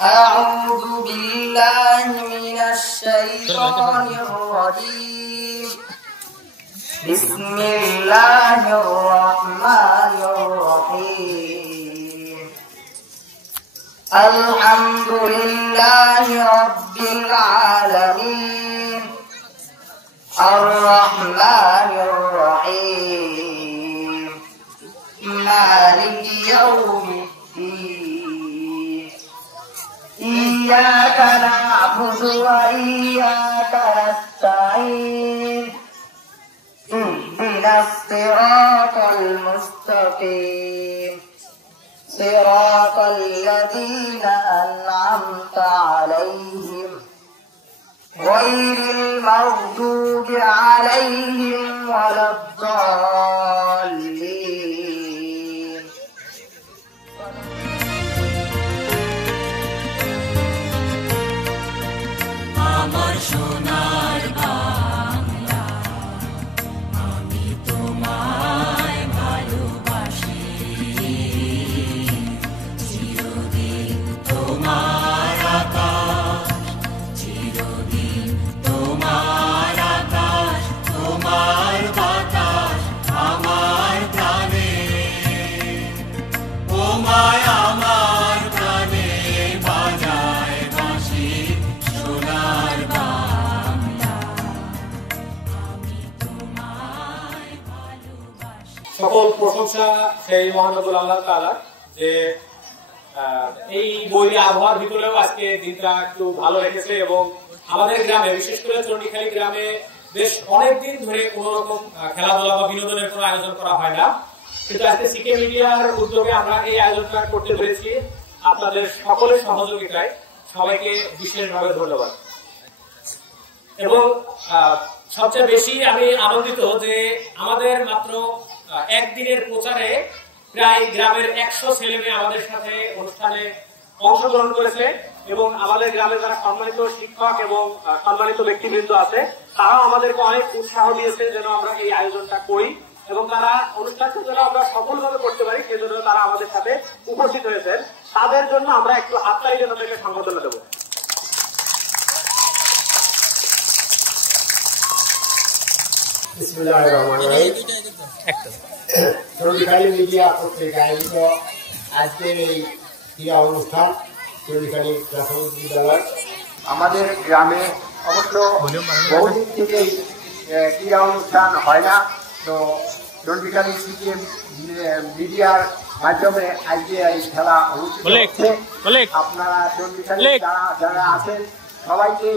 أعوذ بالله من الشيطان الرجيم بسم الله الرحمن الرحيم الحمد لله رب العالمين الرحمن الرحيم مالك يوم الدين إياك نعبد وإياك نستعين اهدنا الصراط المستقيم صراط الذين أنعمت عليهم غير المغضوب عليهم ولا الضالين আমার সোনার বাংলা আমি তোমায় ভালোবাসি চিরদিন তোমার আকাশ চিরদিন তোমার আকাশ তোমার বাতাস আমার প্রাণে ও মায়া আমার প্রাণে বাজায় বাঁশি সোনার বাংলা আমি তোমায় ভালোবাসি। সকল প্রশংসা সেই মহানবুল আল্লাহ তাআলা যে এই বৈরী আবহাওয়ার ভিতরেও আজকে দিনটা একটু ভালো রেখেছে এবং আমাদের গ্রামে বিশেষ করে চণ্ডীখালী গ্রামে বেশ অনেকদিন ধরে কোন রকম খেলাধুলা বা বিনোদনের কোনো আয়োজন করা হয় না, কিন্তু আজকে সিকে মিডিয়ার উদ্যোগে আমরা এই আয়োজনটা করতে পেরেছি। আপনাদের সকলের সহযোগিতায় সবাইকে বিশেষভাবে ধন্যবাদ। এবং সবচেয়ে বেশি আমি আনন্দিত যে আমাদের মাত্র একদিনের প্রচারে প্রায় গ্রামের 100 ছেলে মেয়ে আমাদের সাথে অনুষ্ঠানে অংশগ্রহণ করেছে এবং আমাদের গ্রামে যারা সম্মানিত শিক্ষক এবং সম্মানিত ব্যক্তিবৃন্দ আছে তারাও আমাদেরকে অনেক উৎসাহ দিয়েছে যেন আমরা এই আয়োজনটা করি এবং তারা অনুষ্ঠানটা যেন আমরা সফলভাবে করতে পারি সেজন্য তারা আমাদের সাথে উপস্থিত হয়েছেন। তাদের জন্য আমরা একটু হাততালি জন্য তাদেরকে সংবর্ধনা দেবো। চণ্ডীখালী মিডিয়া কর্তৃক আয়োজিত আজকের এই ক্রীড়া অনুষ্ঠান চণ্ডীখালী প্রাথমিক বিদ্যালয় আমাদের গ্রামে অবশ্য বহুদিন থেকেই ক্রীড়া অনুষ্ঠান হয় না, তো চণ্ডীখালী সিকে মিডিয়ার মাধ্যমে আজকে এই খেলা অনুষ্ঠিত হচ্ছে। আপনারা চণ্ডীখালী যারা আছেন সবাইকে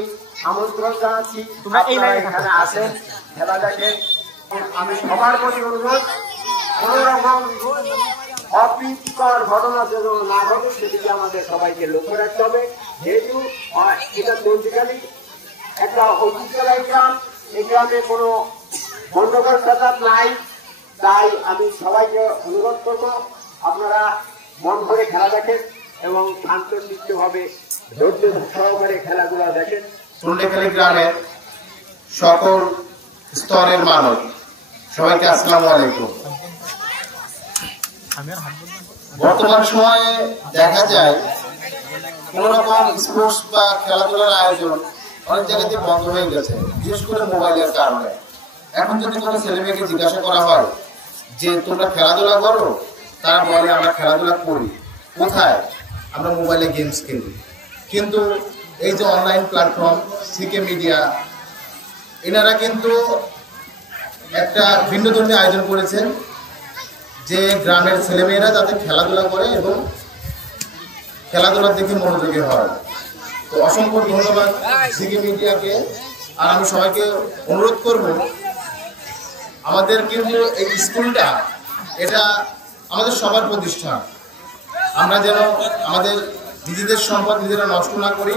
আমন্ত্রণ জানাচ্ছি, আপনারা এখানে আসেন, খেলা দেখেন। আমি সবার প্রতি অনুরোধ কোন রকম অপ্রীতিকর ঘটনা যেন না ঘটে সেদিকে আমাদের সবাইকে লক্ষ্য রাখতে হবে। যেহেতু এটা চণ্ডীখালী একটা ঐতিহ্যবাহী গ্রাম, এই গ্রামে কোনো গন্ডগোল ফ্যাসাদ নাই, তাই আমি সবাইকে অনুরোধ করবো আপনারা মন করে খেলা দেখেন এবং শান্তশিষ্টভাবে ধৈর্য সহকারে খেলাগুলো দেখেন। চণ্ডীখালী গ্রামের সকল স্তরের মানুষ সবাইকে আসসালামু আলাইকুম। বর্তমান সময়ে দেখা যায় কোন রকম স্পোর্টস বা খেলাধুলার আয়োজন অনেক জায়গাতে বন্ধ হয়ে গেছে, বিশেষ করে মোবাইলের কারণে। এখন যদি কোনো ছেলে মেয়েকে জিজ্ঞাসা করা হয় যে তোমরা খেলাধুলা করো, তারা বলে আমরা খেলাধুলা করি। কোথায়? আমরা মোবাইলে গেমস খেলি। কিন্তু এই যে অনলাইন প্ল্যাটফর্ম সিকে মিডিয়া, এনারা কিন্তু একটা ভিন্ন ধরনের আয়োজন করেছেন যে গ্রামের ছেলেমেয়েরা যাতে খেলাধুলা করে এবং খেলাধুলার দিকে মনোযোগী হয়। তো অসংখ্য ধন্যবাদ সিকে মিডিয়াকে। আর আমি সবাইকে অনুরোধ করব, আমাদের কিন্তু এই স্কুলটা এটা আমাদের সবার প্রতিষ্ঠান। আমরা যেন আমাদের নিজেদের সম্পদ নিজেরা নষ্ট না করি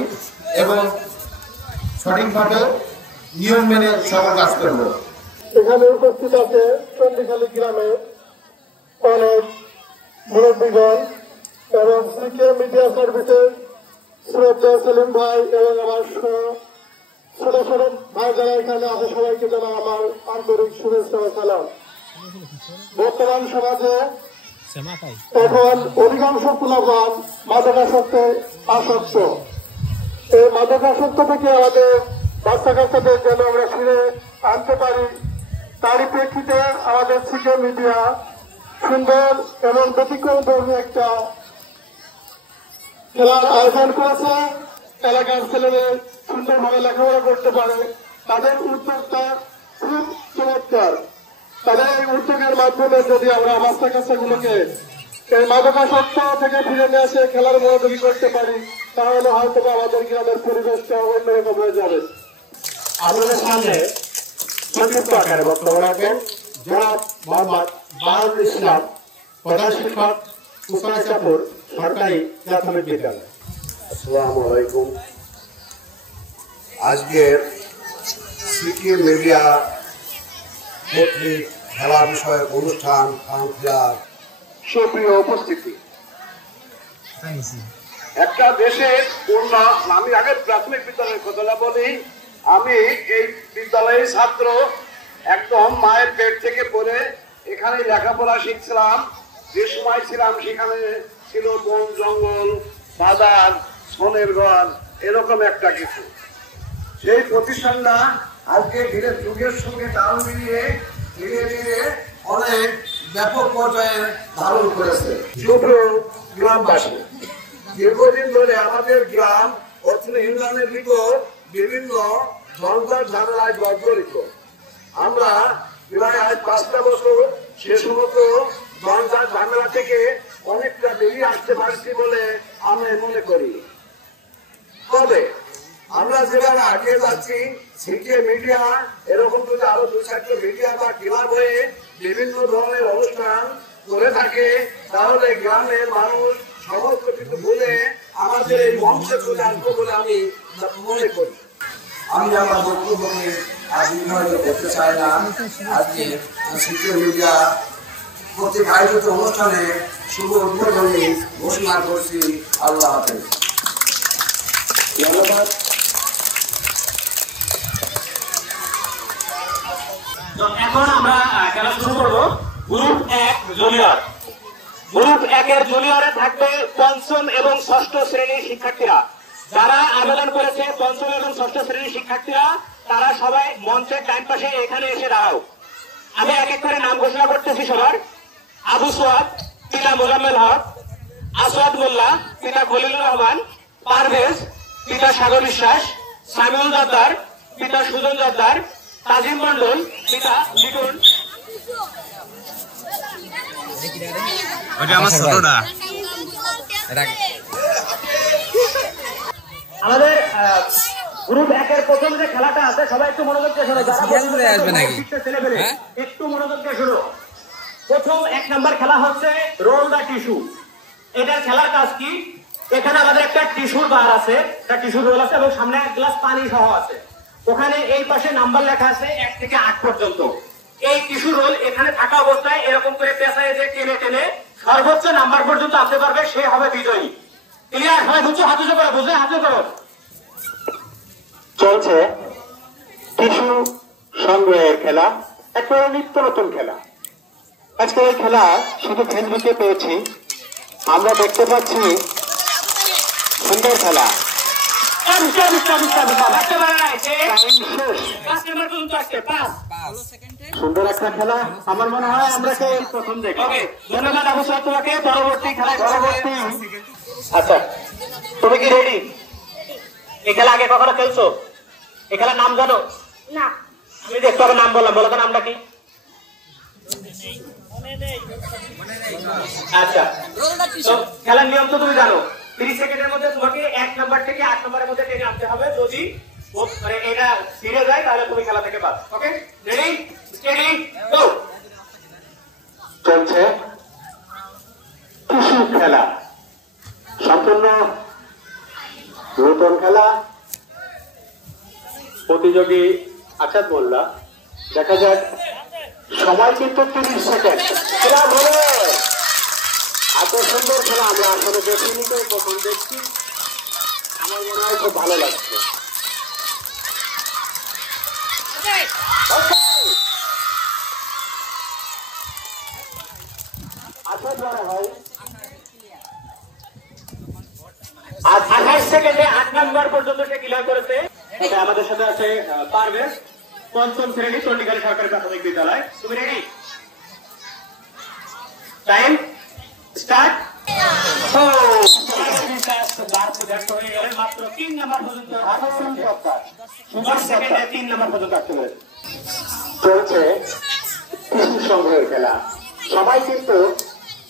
এবং সঠিকভাবে নিয়ম মেনে সকল কাজ করব। এখানে উপস্থিত আছে চণ্ডীখালী গ্রামে অনেক মুরব্বীগণ এবং সিকে মিডিয়া সার্ভিসের শ্রদ্ধা সেলিম ভাই এবং আমার ছোট ছোট ভাই যারা এখানে আছে সবাইকে জানা আমার আন্তরিক শুভেচ্ছা ও সালাম। বর্তমান সমাজে এখন অধিকাংশ পোলাপান মাদকাসক্তে আসক্ত। এই মাদকাসক্ত থেকে আমাদের বাচ্চা কাচ্চাদের যেন আমরা ফিরে আনতে পারি, তারই প্রেক্ষিতে আমাদের সিকে মিডিয়া সুন্দর এবং ব্যতিক্রম ধর্মী একটা খেলার আয়োজন করেছে। এলাকার ছেলেদের সুন্দরভাবে লেখাপড়া করতে পারে, তাদের উদ্যোগটা খুব চমৎকার। তাদের এই উদ্যোগের মাধ্যমে যদি আমরা বাচ্চা কাচ্চাগুলোকে এই মাদকাসক্ত থেকে ফিরে নিয়ে এসে খেলার মনোযোগী করতে পারি, তাহলে হয়তো আমাদের গ্রামের পরিবেশটা অন্যরকম হয়ে যাবে। আপনাদের সামনে সংক্ষিপ্ত আকারে বক্তব্য রাখবেন জনাব মোহাম্মদ বাহারুল ইসলাম, প্রধান শিক্ষক, কুকরাচাপুর সরকারি প্রাথমিক বিদ্যালয়। আসসালামু আলাইকুম। আজকের সিকে মিডিয়া কর্তৃক খেলা বিষয়ক অনুষ্ঠান খেলার সুপ্রিয় উপস্থিতি, একটা দেশের উন্নয়ন, আমি আগে প্রাথমিক বিদ্যালয়ের কথাটা বলি। আমি এই বিদ্যালয়ের ছাত্র, একদম মায়ের পেট থেকে পড়ে এখানে লেখাপড়া শিখছিলাম। যে সময় ছিলাম সেখানে ছিল বন জঙ্গল, বাজার, সোনের ঘর, এরকম একটা কিছু। সেই প্রতিষ্ঠানটা আজকে ধীরে যুগের সঙ্গে তাল মিলিয়ে ধীরে ধীরে অনেক ব্যাপক পর্যায়ে ধারণ করেছে। সুপ্রিয় গ্রামবাসী, দীর্ঘদিন ধরে আমাদের গ্রাম অর্থনীতি উন্নয়নের ভিতর বিভিন্ন ঝঞ্ঝাট ঝামেলায় জর্জরিত। আমরা প্রায় আজ 5টা বছর সে সমস্ত ঝঞ্ঝাট ঝামেলা থেকে অনেকটা বেরিয়ে আসতে পারছি বলে আমি মনে করি। তবে আমরা যেভাবে আগিয়ে যাচ্ছি, সিকে মিডিয়া এরকম যদি আরো 2-4টা মিডিয়া বা ক্লাব হয়ে বিভিন্ন ধরনের অনুষ্ঠান করে থাকে, তাহলে গ্রামের মানুষ সমস্ত কিছু ভুলে আমাদের এই মঞ্চে চলে আসবো বলে আমি মনে করি। আমি আমার বক্তব্যকে আজ নির্ধারিত করতে চাই না। আজকে সিকে মিডিয়া কর্তৃক আয়োজিত অনুষ্ঠানে শুভ উদ্বোধনী ঘোষণা করছি। আল্লাহ হাফেজ। ধন্যবাদ। এখন আমরা খেলা শুরু করবো। Group 1 junior. গ্রুপ 1-এর জুনিয়রে থাকবে 5ম এবং 6ষ্ঠ শ্রেণীর শিক্ষার্থীরা। যারা আবেদন করেছে 5ম এবং 6ষ্ঠ শ্রেণীর শিক্ষার্থীরা, তারা সবাই মঞ্চের ডান পাশে এখানে এসে দাঁড়াও। আমি এক এক করে নাম ঘোষণা করতেছি সবার। আবু সোয়াদ, পিতা মোজাম্মেল হক; আসওয়াদ মোল্লা, পিতা খলিলুর রহমান; পারভেজ, পিতা সাগর বিশ্বাস; সামিউল জর্দার, পিতা সুজন জর্দার; তাজিম মন্ডল, পিতা লিটন। আমাদের গ্রুপ 1-এর প্রথম যে খেলাটা আছে, সবাই একটু মনোযোগ দিয়ে শোনো। একটু মনোযোগ দিয়ে শোনো। প্রথম 1 নম্বর খেলা হচ্ছে রোল দ্য টিস্যু। এটার খেলার কাজ কি? এখানে আমাদের একটা টিস্যুর বার আছে, একটা টিস্যুর রোল আছে এবং সামনে 1 গ্লাস পানি সহ আছে। ওখানে এই পাশে নাম্বার লেখা আছে 1 থেকে 8 পর্যন্ত। এই টিস্যু রোল এখানে থাকা অবস্থায় এরকম করে পেঁচায় যে টেনে টেনে সর্বোচ্চ নাম্বার পর্যন্ত আসতে পারবে, সে হবে বিজয়ী। ক্লিয়ার? হয় বুঝছো? হাত উঁচু করো, বুঝলে হাত উঁচু করো। চলছে টিস্যু সংগ্রহের খেলা, একটা নিত্য নতুন খেলা। আজকে এই খেলা শুধু ফেসবুকে পেয়েছি, আমরা দেখতে পাচ্ছি সুন্দর খেলা। সুন্দর একটা খেলা, আমার মনে হয় আমরা প্রথম দেখি। ধন্যবাদ আবু সাহেব তোমাকে। পরবর্তী খেলায় আচ্ছা, তুমি কি রেডি? এই খেলা আগে কখনো খেলছো? এই খেলার নাম জানো? না। আমি দেখতে হবে নাম বললাম, বলো তো নামটা কি? আচ্ছা, খেলার নিয়ম তো তুমি জানো। 30 সেকেন্ডের মধ্যে তোমাকে 1 নাম্বার থেকে 8 নম্বরের মধ্যে টেনে আনতে হবে। যদি মানে এটা ছিঁড়ে যায় তাহলে তুমি খেলা থেকে বাদ। ওকে, রেডি, স্টেডি, গো। চলছে টিস্যু খেলা, সম্পূর্ণ নতুন খেলা। প্রতিযোগী আসাদ মোল্লা। দেখা যাক, সময় কিন্তু 30 সেকেন্ড। খেলা ধরে এত সুন্দর খেলা আমরা আসলে দেখিনি, তো প্রথম দেখছি। আমার মনে হয় খুব ভালো লাগছে। আচ্ছা, খুব বড় হয়। 28 সেকেন্ডে 8 নাম্বার পর্যন্ত সে ক্লিয়ার করেছে। আমাদের সাথে আছে পারভেজ, পঞ্চম শ্রেণী, চণ্ডীখালী সরকারি প্রাথমিক বিদ্যালয়। তুমি রেডি? Time start. মাত্র 3 নাম্বার পর্যন্ত 10 সেকেন্ডে 3 নাম্বার পর্যন্ত আসতে পেরেছে। চলছে কৃষি সংগ্রহের খেলা, সবাই কিন্তু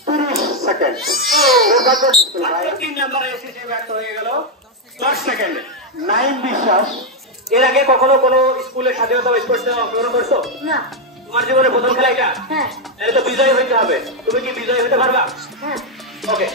30 সেকেন্ড। 3 নাম্বারে এসে সে ব্যর্থ হয়ে গেল 10 সেকেন্ডে। নাইম বিশ্বাস, এর আগে কখনো কোনো স্কুলের স্বাধীনতা স্পোর্টসে অংশগ্রহণ করছো? না। তোমার জীবনে প্রথম খেলা এটা? হ্যাঁ। তাহলে তো বিজয়ী হইতে হবে। তুমি কি বিজয়ী হতে পারবা? হ্যাঁ। ওকে।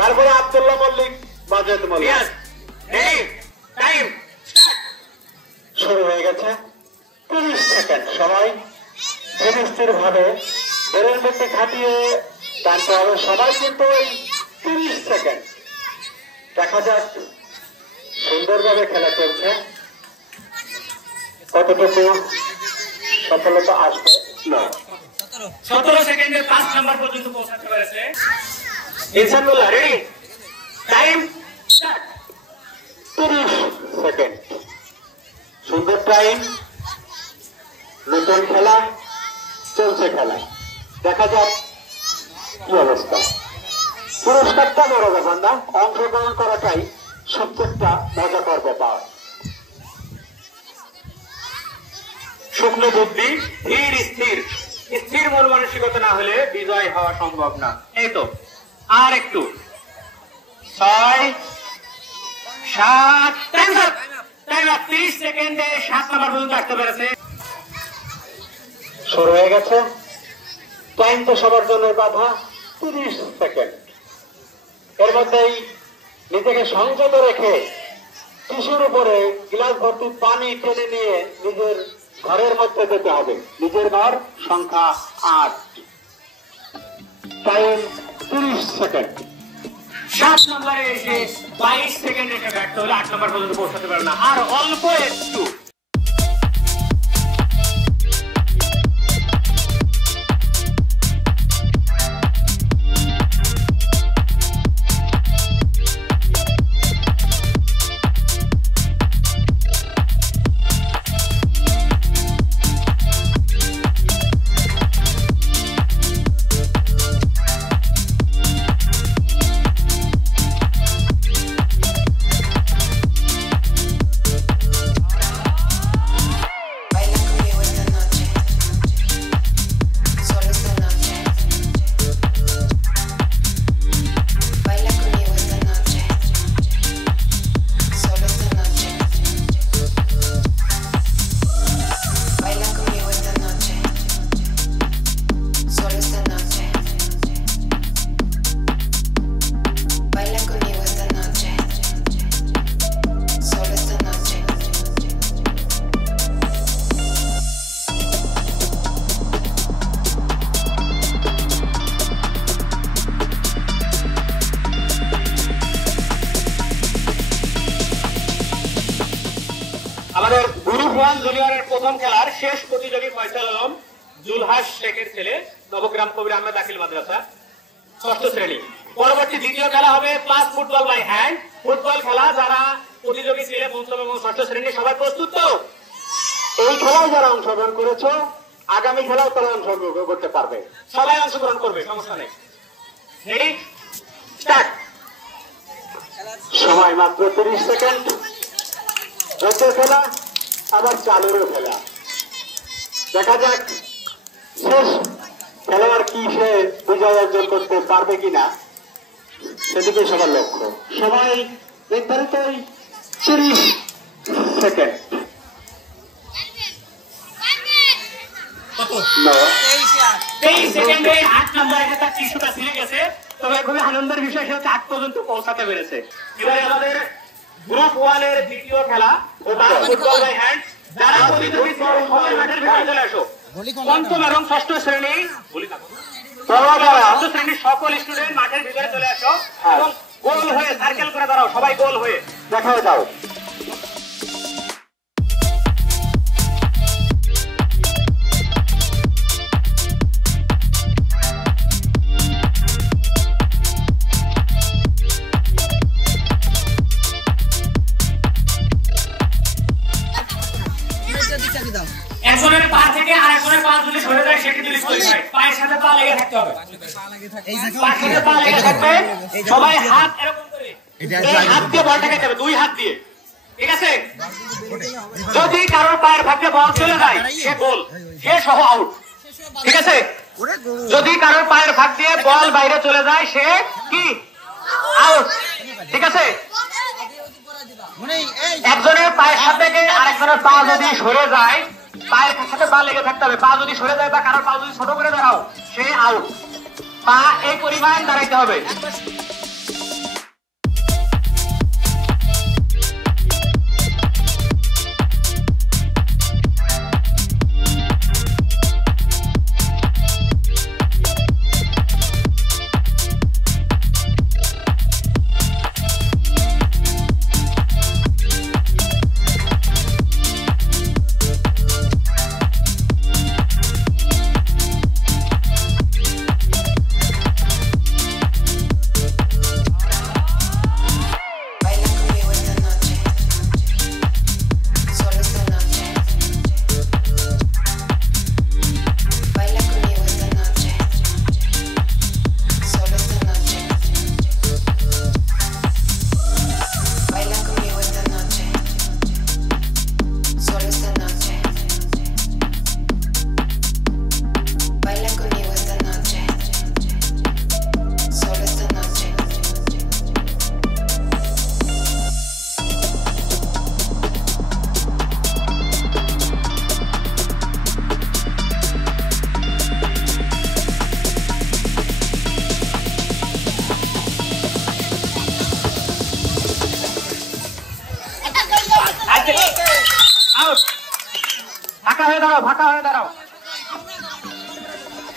তারপরে আব্দুল্লাহ মল্লিক, বাজেদ মল্লিক। টাইম শুরু হয়ে গেছে। 30 সেকেন্ড সময়। ধীরস্থির ভাবে বেরের মধ্যে খাটিয়ে টানতে হবে। সবাই কিন্তু ওই 30 সেকেন্ড। দেখা যাক সুন্দরভাবে খেলা চলছে, কতটুকু সফলতা আসবে। 17 সেকেন্ডে 5 নাম্বার পর্যন্ত পৌঁছাতে পেরেছে ইনসানুল্লাহ। রেডি? Time start. 30 সেকেন্ড। সুন্দর টাইম। নতুন খেলা চলছে, খেলা দেখা যাক কি অবস্থা। পুরস্কারটা বড় ব্যাপার না, অংশগ্রহণ করাটাই সবচেয়ে মজাকর ব্যাপার। শুকনো বুদ্ধি, ধীর স্থির, স্থির মন মানসিকতা না হলে বিজয় হওয়া সম্ভব না। এই তো আর একটু। 6 7 30 সেকেন্ডে 7 নাম্বার পর্যন্ত আসতে পেরেছে। শুরু হয়ে গেছে। টাইম তো সবার জন্য বাধা, 30 সেকেন্ড। এর মধ্যেই নিজেকে সংযত রেখে টিস্যুর উপরে গ্লাস ভর্তি পানি টেনে নিয়ে নিজের ঘরের মধ্যে যেতে হবে। নিজের ঘর সংখ্যা 8। Time 30 second. 7 নম্বরে এসে 22 সেকেন্ড এটা ব্যর্থ হলে 8 নম্বর পর্যন্ত পৌঁছাতে পারবে না। আর অল্প একটু। আমাদের গ্রুপ 1 জুনিয়রের প্রথম খেলার শেষ প্রতিযোগী ফয়সাল আলম, জুলহাস শেখের ছেলে, নবগ্রাম কবির আহমেদ দাখিল মাদ্রাসা, 6ষ্ঠ শ্রেণী। পরবর্তী দ্বিতীয় খেলা হবে class football by hand. Football খেলা যারা প্রতিযোগী ছেলে 5ম এবং 6ষ্ঠ শ্রেণী সবাই প্রস্তুত তো? এই খেলায় যারা অংশগ্রহণ করেছো আগামী খেলাও তারা অংশগ্রহণ করতে পারবে। সবাই অংশগ্রহণ করবে, সমস্যা নেই। রেডি? স্টার্ট। সময় মাত্র 30 সেকেন্ড। খেলা আবার চালেরও খেলা। দেখা যাক শেষ খেলোয়াড় কি সে বিজয় অর্জন করতে পারবে কিনা, সেদিকে সবার লক্ষ্য। সবাই নির্ধারিত 30 সেকেন্ড। তবে খুবই আনন্দের বিষয় হচ্ছে 8 পর্যন্ত পৌঁছাতে পেরেছে। এবারে আমাদের গ্রুপ 1 এর দ্বিতীয় খেলা ফুটবল বাই হ্যান্ড। যারা প্রতিযোগী সবাই মাঠের ভিতরে চলে আসো। পঞ্চম এবং ষষ্ঠ শ্রেণী শ্রেণীর সকল স্টুডেন্ট মাঠের ভিতরে চলে আসো এবং গোল হয়ে সার্কেল করে দাঁড়াও, সবাই গোল হয়ে দেখা হয়ে যাও। একজনের পা থেকে আরেকজনের পা যদি সরে যায় সেটি ডিসকোয়ালিফাই। পায়ের সাথে পা লেগে থাকতে হবে, পায়ের সাথে পা লেগে থাকবে। সবাই হাত এরকম করে এই হাত দিয়ে বলটা খেতে হবে, 2 হাত দিয়ে, ঠিক আছে? যদি কারোর পায়ের ভাগে বল চলে যায় সে গোল, সে সহ আউট, ঠিক আছে? যদি কারোর পায়ের ভাগ দিয়ে বল বাইরে চলে যায় সে কি আউট, ঠিক আছে? একজনের পায়ের সাথে আরেকজনের পা যদি সরে যায়, পায়ের সাথে পা লেগে থাকতে হবে। পা যদি সরে যায় বা কারোর পা যদি ছোট করে দাঁড়াও সে আউট। পা এই পরিমাণ দাঁড়াইতে হবে।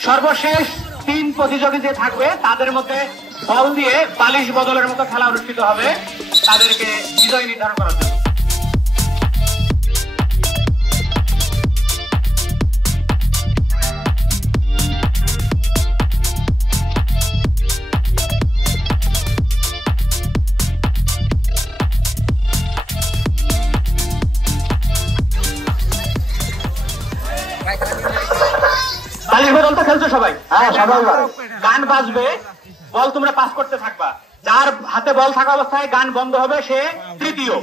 সর্বশেষ 3 প্রতিযোগী যে থাকবে তাদের মধ্যে বল দিয়ে বালিশ বদলের মতো খেলা অনুষ্ঠিত হবে তাদেরকে বিজয় নির্ধারণ করার জন্য। বালিশ বদল তো খেলছো সবাই? হ্যাঁ, সবাই। গান বাজবে, বল তোমরা পাস করতে থাকবা। যার হাতে বল থাকা অবস্থায় গান বন্ধ হবে সে তৃতীয়,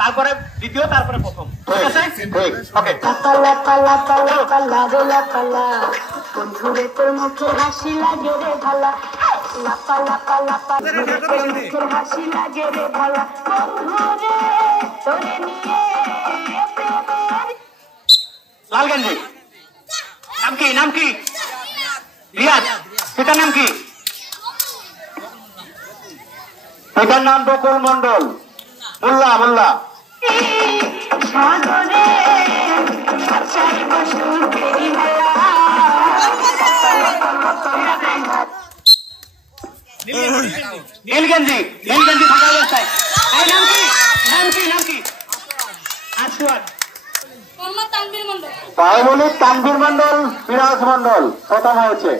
তারপরে দ্বিতীয়, তারপরে প্রথম, ঠিক আছে? ওকে। পালা পালা পালা পালা রে পালা, বন্ধুরে তোর মুখে হাসি লাগে রে ভালা। পালা পালা পালা তোর মুখে হাসি লাগে রে ভালা, বন্ধুরে তোরে নিয়ে লাল গেঞ্জি নাম কি? নাম কি? রিয়াজ। পিতার নাম কি? পিতার নাম বকুল মন্ডল। মোল্লা মোল্লা। সাগরে আচাই বসুর ফেরি মেলা। নীল গেঞ্জি। নীল গেঞ্জি থাকা অবস্থায় নাম কি? নাম কি? নাম কি? আসওয়াদ। তানভীর মন্ডল, ফিরাজ মন্ডল প্রথম হয়েছে।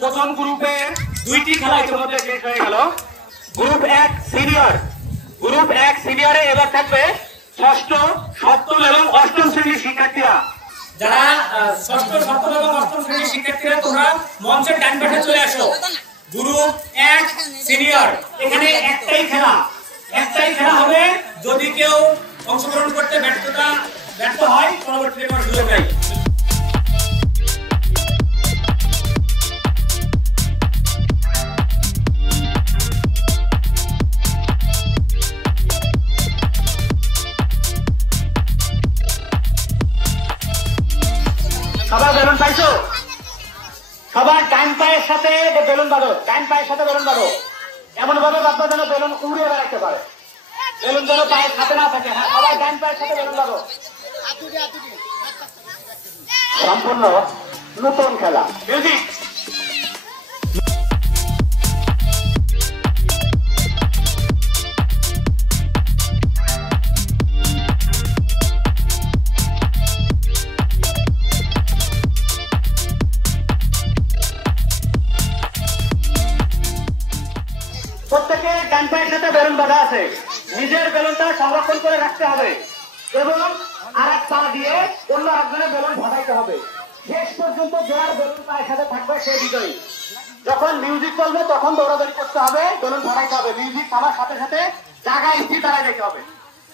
প্রথম গ্রুপের 2টি খেলা ইতিমধ্যে শেষ হয়ে গেল। গ্রুপ 1 সিনিয়র, গ্রুপ 1 সিনিয়রে এবার থাকবে 6ষ্ঠ, 7ম এবং 8ম শ্রেণীর শিক্ষার্থীরা। যারা 6ষ্ঠ, 7ম এবং 8ম শ্রেণীর শিক্ষার্থীরা তোমরা মঞ্চের ডান পাশে চলে আসো। গ্রুপ 1 সিনিয়র, এখানে একটাই খেলা, একটাই খেলা হবে, যদি কেউ অংশগ্রহণ করতে ব্যর্থ হয় পরবর্তীতে কোনো সুযোগ নাই। সবাই বেলুন পাইছো? সবার ডান পায়ের সাথে বেলুন বাঁধো, ডান পায়ের সাথে বেলুন বাঁধো, এমন ভাবে বাঁধবো যেন বেলুন উড়ে বেড়াতে পারে, বেলুন যেন পায়ের সাথে না থাকে। হ্যাঁ, সবাই ডান পায়ের সাথে বেলুন বাঁধো। সম্পূর্ণ নতুন খেলা। মিউজিক। প্রত্যেকে ডান পায়ের সাথে বেলুন বাঁধা আছে, নিজের বেলুনটা সংরক্ষণ করে রাখতে হবে এবং আর এক পা দিয়ে অন্য একজনের বেলুন ভাগাইতে হবে। শেষ পর্যন্ত যার বেলুন পায়ের সাথে থাকবে সে বিজয়ী। যখন মিউজিক চলবে তখন দৌড়াদৌড়ি করতে হবে, বেলুন ভাগাইতে হবে। মিউজিক থামার সাথে সাথে জায়গায় স্থির দাঁড়ায় যেতে হবে।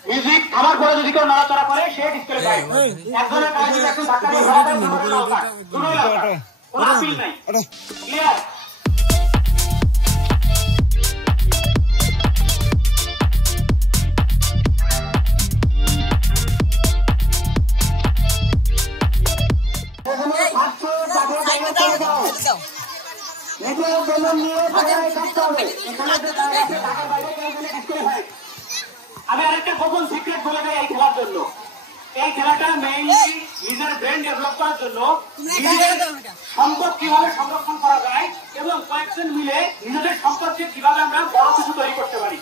মিউজিক থামার পরে যদি কেউ নড়াচড়া করে সে ডিসক্যালিফাই। একজনের গায়ে যদি একটু ধাক্কা দিয়ে ধরা দেয় কোনো আপিল নাই। ক্লিয়ার? আমি আরেকটা গোপন সিক্রেট বলে দেয় এই খেলার জন্য। এই খেলাটা মেইনলি নিজের ব্রেন ডেভেলপ করার জন্য, নিজের সম্পদ কিভাবে সংরক্ষণ করা যায় এবং কয়েকজন মিলে নিজেদের সম্পদকে কিভাবে আমরা বড় কিছু তৈরি করতে পারি।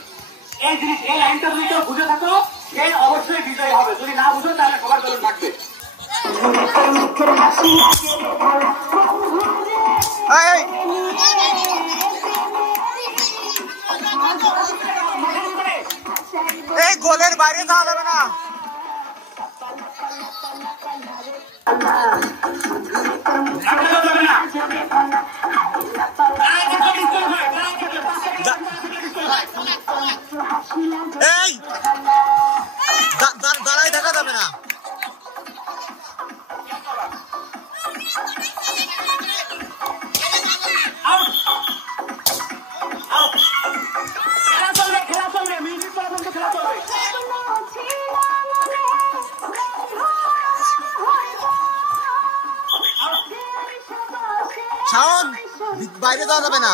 এই জিনিস, এই লাইনটা যদি কেউ বুঝে থাকো সে অবশ্যই বিজয়ী হবে, যদি না বুঝো তাহলে সবার বেলুন থাকবে। এই গোলের বাইরে যাওয়া যাবে না। এই দাঁড়াই দেখা যাবে না। শাওন, বাইরে যাওয়া যাবে না।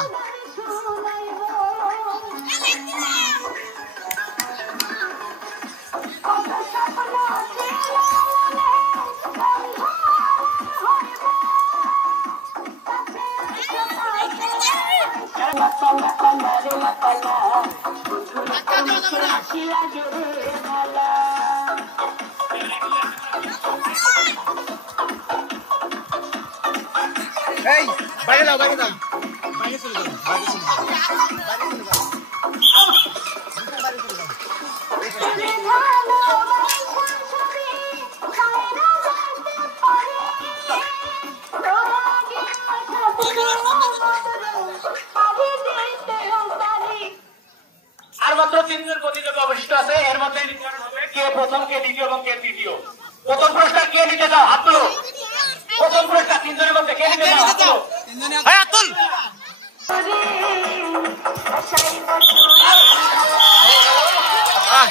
এই বাইরে যাও, বাইরে যাও, বাইরে চলে যাও, বাইরে চলে যাও, বাইরে চলে যাও। আর মাত্র 3 জন প্রতিযোগী অবশিষ্ট আছে। এর মধ্যে নির্ধারণ হবে কে প্রথম, কে দ্বিতীয় এবং কে তৃতীয়। প্রথম পুরস্কার কে নিতে চাও? হাত তুলো। প্রথম পুরস্কার 3 জনের মধ্যে কে নিতে চাও? হাত তুলো। হ্যাঁ, তুল।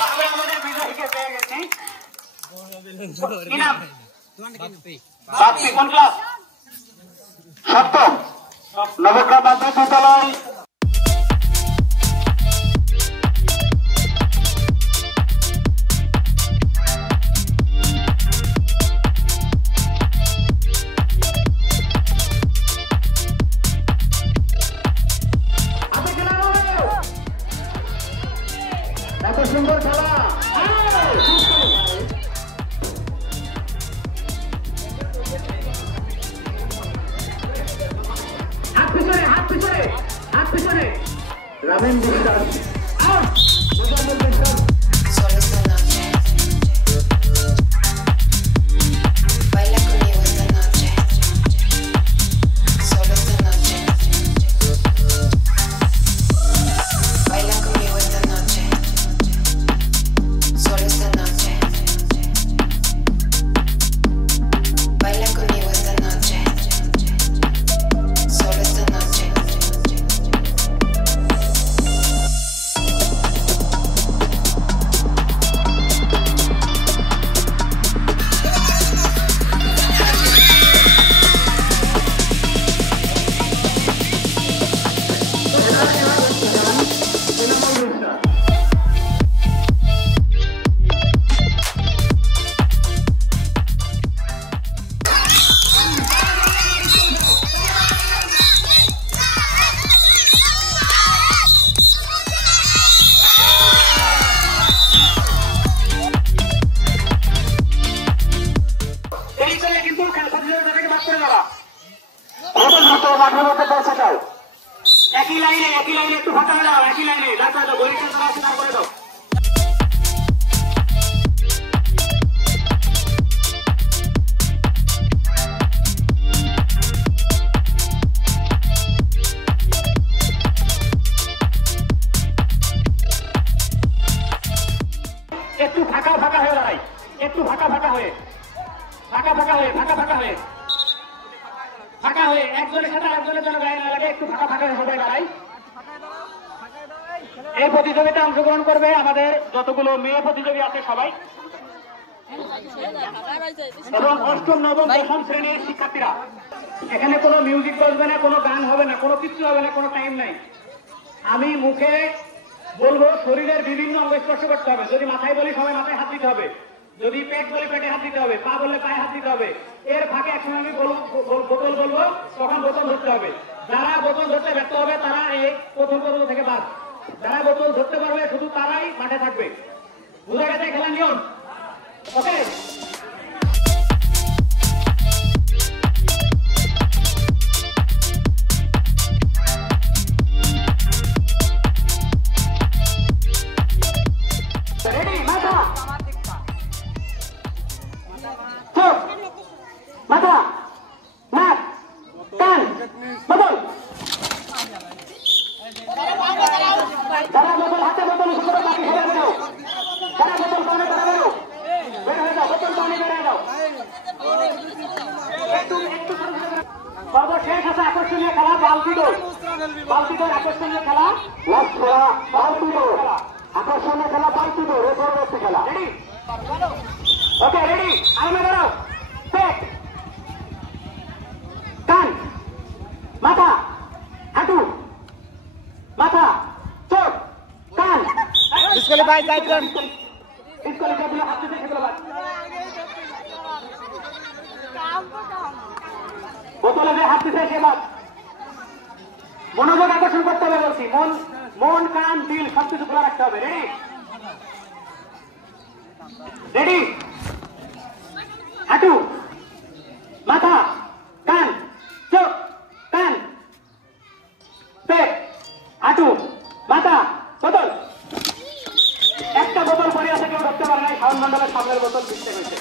আমরা আমাদের বিজয়ীকে পেয়ে গেছি। কি নাম? বাপ্পি। কোন ক্লাস? সপ্তম। নবগ্রাম মাধ্যমিক বিদ্যালয়। এত সুন্দর খেলা। হাত পিছনে, হাত পিছনে, হাত পিছনে। রামেন বিশ্বাস। Baila conmigo esta noche, solo esta noche. Baila conmigo esta noche, মাঠের মধ্যে পৌঁছে যাও। একই লাইনে একটু ফাঁকা হয়ে যাও, একই লাইনে রাখা দাও, গরিবটা তারা আছে তারপরে দাও। একটু ফাঁকা হয়ে দাঁড়াই, একটু ফাঁকা হয়ে একজনের সাথে আরেকজনের জন্য গায়ে না লাগে, একটু ফাঁকা হয়ে সবাই দাঁড়াই। এই প্রতিযোগিতায় অংশগ্রহণ করবে আমাদের যতগুলো মেয়ে প্রতিযোগী আছে সবাই, এবং অষ্টম নবম দশম শ্রেণীর শিক্ষার্থীরা। এখানে কোনো মিউজিক বাজবে না, কোনো গান হবে না, কোনো কিছু হবে না, কোনো টাইম নাই। আমি মুখে বলবো, শরীরের বিভিন্ন অঙ্গ স্পর্শ করতে হবে। যদি মাথায় বলি সবাই মাথায় হাত দিতে হবে, যদি পেট বলি পেটে হাত দিতে হবে, পা বললে পায়ে হাত দিতে হবে। এর ফাঁকে একসময় আমি বোতল বলবো, তখন বোতল ধরতে হবে। যারা বোতল ধরতে ব্যর্থ হবে তারা এই প্রথম পর্ব থেকে বাদ। যারা বোতল ধরতে পারবে শুধু তারাই মাঠে থাকবে। বুঝা গেছে খেলার নিয়ম? ওকে, মাথা, নাক, কান, বোতল। যারা বোতল হাতে বোতল উঁচু করে বাকি ফেলে বেরো, যারা বোতল পানে তারা বেরো, বের হয়ে যাও, বোতল পানে বের হয়ে যাও। সর্বশেষ আছে আকর্ষণীয় খেলা বালতি দৌড়। আকর্ষণীয় খেলা বালতি দৌড়, আকর্ষণীয় খেলা বালতি দৌড়, এ পরবর্তী খেলা। রেডি? ওকে, রেডি? আইনে দাঁড়াও। পেট, কান, মাথা, হাঁটু, মাথা, চোখ, কান। বোতলে যে হাত দিতে সে বাদ। মনোযোগ আকর্ষণ করতে হবে বলছি, মন কান দিল সবকিছু খোলা রাখতে হবে। রেডি? রেডি? হাঁটু, মাথা, কান, চোখ, কান, পেট, হাঁটু, মাথা, বোতল। একটা বোতল পরে আছে, কেউ ধরতে পারে নাই। শাওন মন্ডলের সামনের বোতল মিশতে হয়েছে।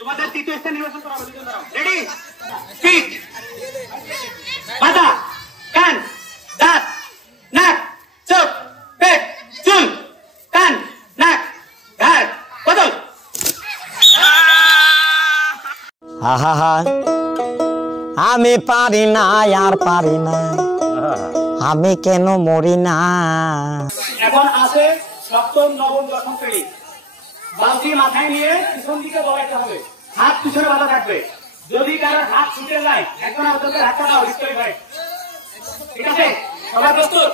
তোমাদের তৃতীয় স্থান নির্বাচন করা হবে। রেডি? পিঠ, মাথা, কান, দাঁত, নাক, চোখ, পেট, চুল, কান, নাক, ঘাড়, বোতল। আমি পারি না, আর পারি না, আমি কেন মরি না। এখন আছে সপ্তম নবম দশম শ্রেণী। বালতি মাথায় নিয়ে পিছন দিকে দৌড়াইতে হবে, হাত পিছনে বাঁধা থাকবে। যদি কারোর হাত ছুটে যায়, একজন আরেকজনের হাতটা দাও, ডিসপ্লে ভাই। ঠিক আছে? সবাই প্রস্তুত?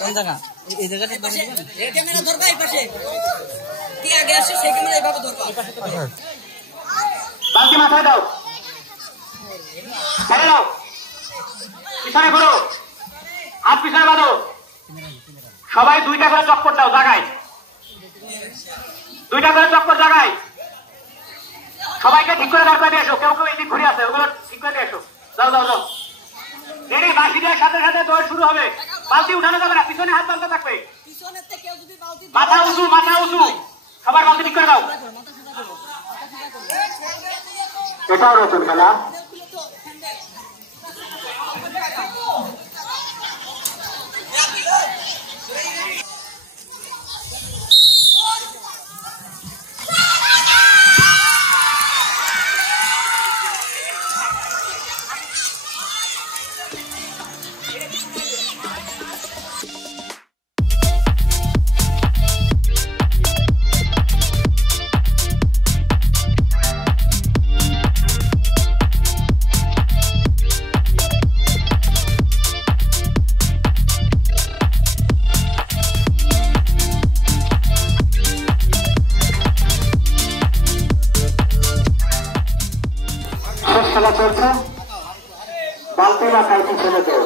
কোন জায়গা? এই জায়গাটা এই ক্যামেরা ধরবা, এই পাশে কি আগে আসে সেই ক্যামেরা এইভাবে ধরবা। বালতি মাথায় দাও, ছেড়ে দাও, পিছনে ঘোরো, হাত পিছনে বাঁধো। সবাই দুইটা করে চক্কর দাও জায়গায়, দুইটা করে চক্কর জায়গায়। সবাইকে ঠিক করে দাঁড় দিয়ে এসো, কেউ কেউ এদিক ঘুরে আছে, ওগুলো ঠিক করে দিয়ে এসো। যাও যাও যাও। রেডি? বাঁশি দেওয়ার সাথে সাথে দৌড় শুরু হবে। বালতি উঠানো যাবে না, পিছনে হাত বাঁধতে থাকবে। মাথা উঁচু, মাথা উঁচু, সবার বালতি ঠিক করে দাও। এটাও নতুন খেলা। খেলা চলছে বালতি মাথায় পিছনে তো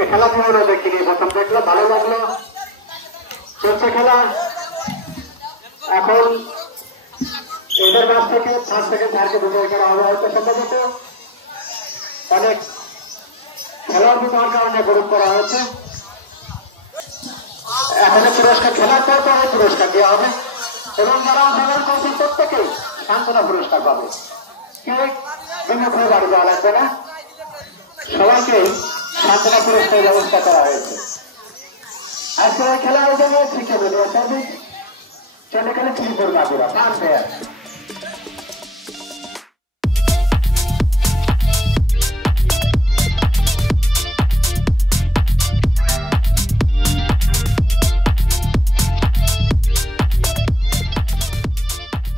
এই খেলা পুরো দেখিনি, প্রথম দেখলো ভালো লাগলো। চলছে খেলা। এখন এদের কাছ থেকে 5 সেকেন্ড ধারকে বিজয় করা হবে হয়তো সম্ভবত। অনেক খেলার বিধার কারণে গ্রুপ করা হয়েছে। এখানে পুরস্কার খেলার পর পরে পুরস্কার দেওয়া হবে এবং যারা অংশগ্রহণ করছে প্রত্যেকেই সান্ত্বনা পুরস্কার পাবে। কেউ বিমুখ হয়ে বাড়ি যাওয়া লাগবে না, সবাইকেই সান্ত্বনা পুরস্কারের ব্যবস্থা করা হয়েছে। আজকের এই খেলা আয়োজনে শিক্ষা মিডিয়া সার্ভিস চন্ডিখালী শ্রীপুর বাগুড়া পান পেয়ার।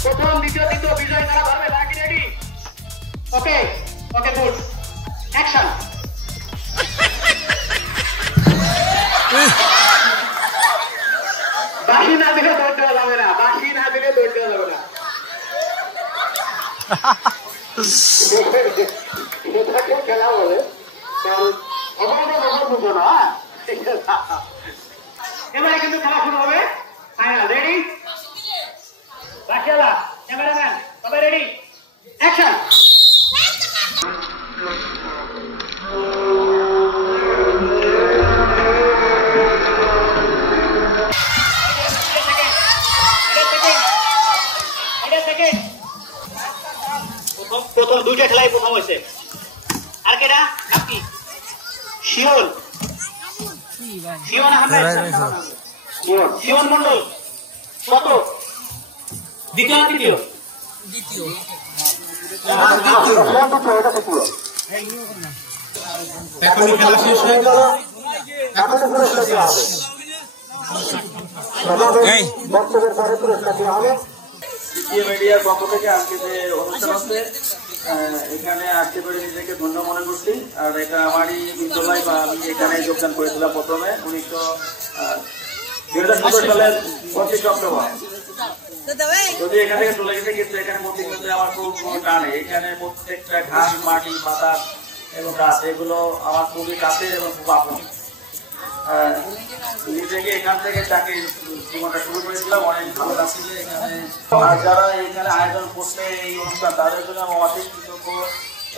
প্রথম দ্বিতীয় তৃতীয় বিজয় তারা ধরবে। বাকি রেডি? ওকে ওকে, গুড, অ্যাকশন। বাঁশি না দিলে দৌড় দেওয়া যাবে না, বাঁশি না দিলে দৌড় দেওয়া যাবে না। এটাকে খেলা বলে, বুঝো না। এবারে কিন্তু খেলা শুরু হবে। Final, ready? বাকিওয়ালা, ক্যামেরাম্যান, সবাই রেডি? অ্যাকশন। প্রথম দুইটা খেলাই প্রথম হয়েছে। আর কেটা? আপনি শিওন, শিওন আহমেদ, শিওন মন্ডল। কত? দ্বিতীয় না তৃতীয়? এখন খেলা শেষ হয়ে গেল। মিডিয়ার পক্ষ থেকে আজকে যে অনুষ্ঠান হচ্ছে এখানে আসতে পেরে নিজেকে ধন্য মনে করছি। আর এটা আমারই বিদ্যালয় বা আমি এখানে যোগদান করেছিলাম প্রথমে 2017 সালের 25 অক্টোবর। যদি এখান থেকে চলে গেছে কিন্তু এখানে মধ্যে কিন্তু আমার খুব টানে। এখানে প্রত্যেকটা ঘাস, মাটি, বাতাস এবং গাছ এগুলো আমার খুবই কাছে এবং খুব আপন। নিজেকে এখান থেকে চাকরি জীবনটা শুরু করেছিলাম, অনেক ভালো লাগছিল এখানে। আর যারা এখানে আয়োজন করছে এই অনুষ্ঠান তাদের জন্য আমি অধিক কৃতজ্ঞ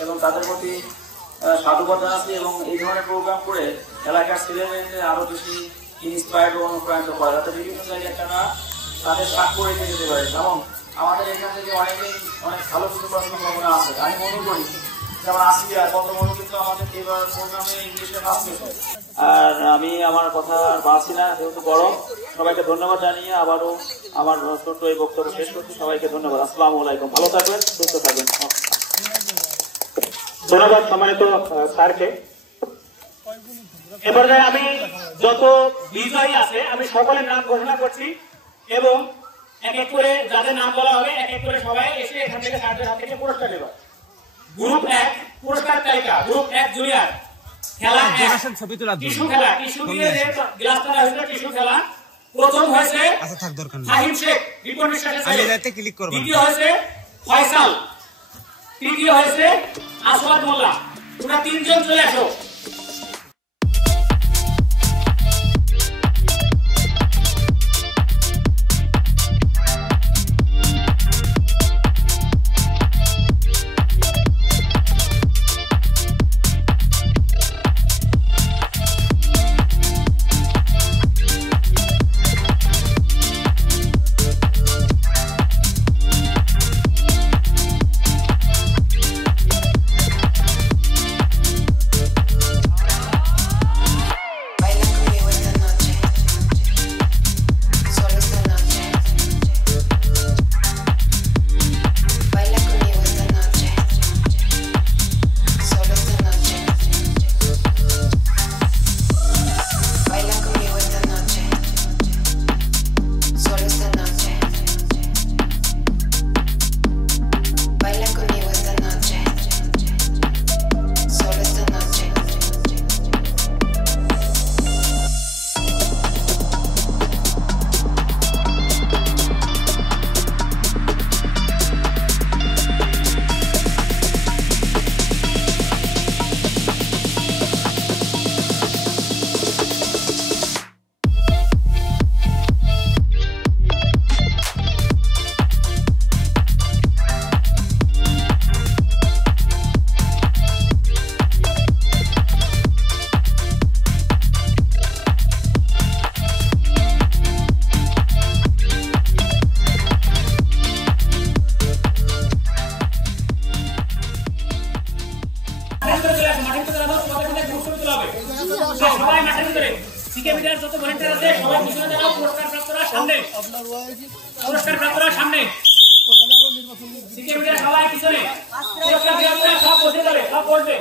এবং তাদের প্রতি সাধুবাদ জানাচ্ছি। এবং এই ধরনের প্রোগ্রাম করে এলাকার ছেলেমেয়েদের আরো বেশি ইন্সপায়ার্ড ও অনুপ্রাণিত করে, যাতে বিভিন্ন জায়গায় তারা তাদের স্বাক্ষর রেখে যেতে পারে। এবং আমাদের এখান থেকে অনেকেই অনেক ভালো কিছু করার সম্ভাবনা আছে। আমি মনে করি যেমন আসিয়া গত বছর কিন্তু আমাদের এবার প্রোগ্রামে ইংলিশে কাজ করছে। আর আমি আমার কথা আর বাড়ছি না, যেহেতু গরম। সবাইকে ধন্যবাদ জানিয়ে আবারও আমার ছোট্ট এই বক্তব্য শেষ করছি। সবাইকে ধন্যবাদ। আসসালামু আলাইকুম। ভালো থাকবেন, সুস্থ থাকবেন। ধন্যবাদ সম্মানিত স্যারকে। এবারে আমি যত বিজয়ী আছে আমি সকলের নাম ঘোষণা করছি এবং এক এক করে যাদের নাম বলা হবে এক এক করে সবাই এসে এখান থেকে স্যারদের হাত থেকে পুরস্কার নেবে। গ্রুপ 1 পুরস্কার তালিকা। গ্রুপ 1 জুনিয়র খেলা টিস্যু খেলা, টিস্যু দিয়ে যে গ্লাস করা হয়েছিল টিস্যু খেলা। প্রথম হয়েছে ফাহিম শেখ, রিপন বিশ্বাসের ছেলে। দ্বিতীয় হয়েছে ফয়সাল, তৃতীয় হয়েছে আসওয়াদ মোল্লা। তোমরা তিনজন চলে আসো। সবাই মাঠের ভিতরে সিকে মিডিয়ার যত ভলান্টিয়ার আছে সবাই পিছনে দাঁড়াও পুরস্কার প্রাপ্তরা সামনে পুরস্কার প্রাপ্তরা সামনে সিকে মিডিয়ার সবাই পিছনে পুরস্কার প্রাপ্তরা সব বসে যাবে সব বসবে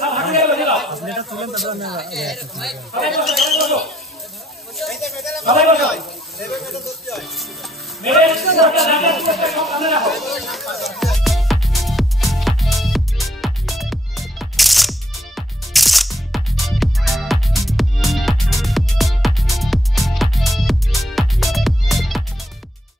সব হাঁটু গিয়ে বসে যাও সবাই বসো সবাই বসো মেডেল পুরস্কার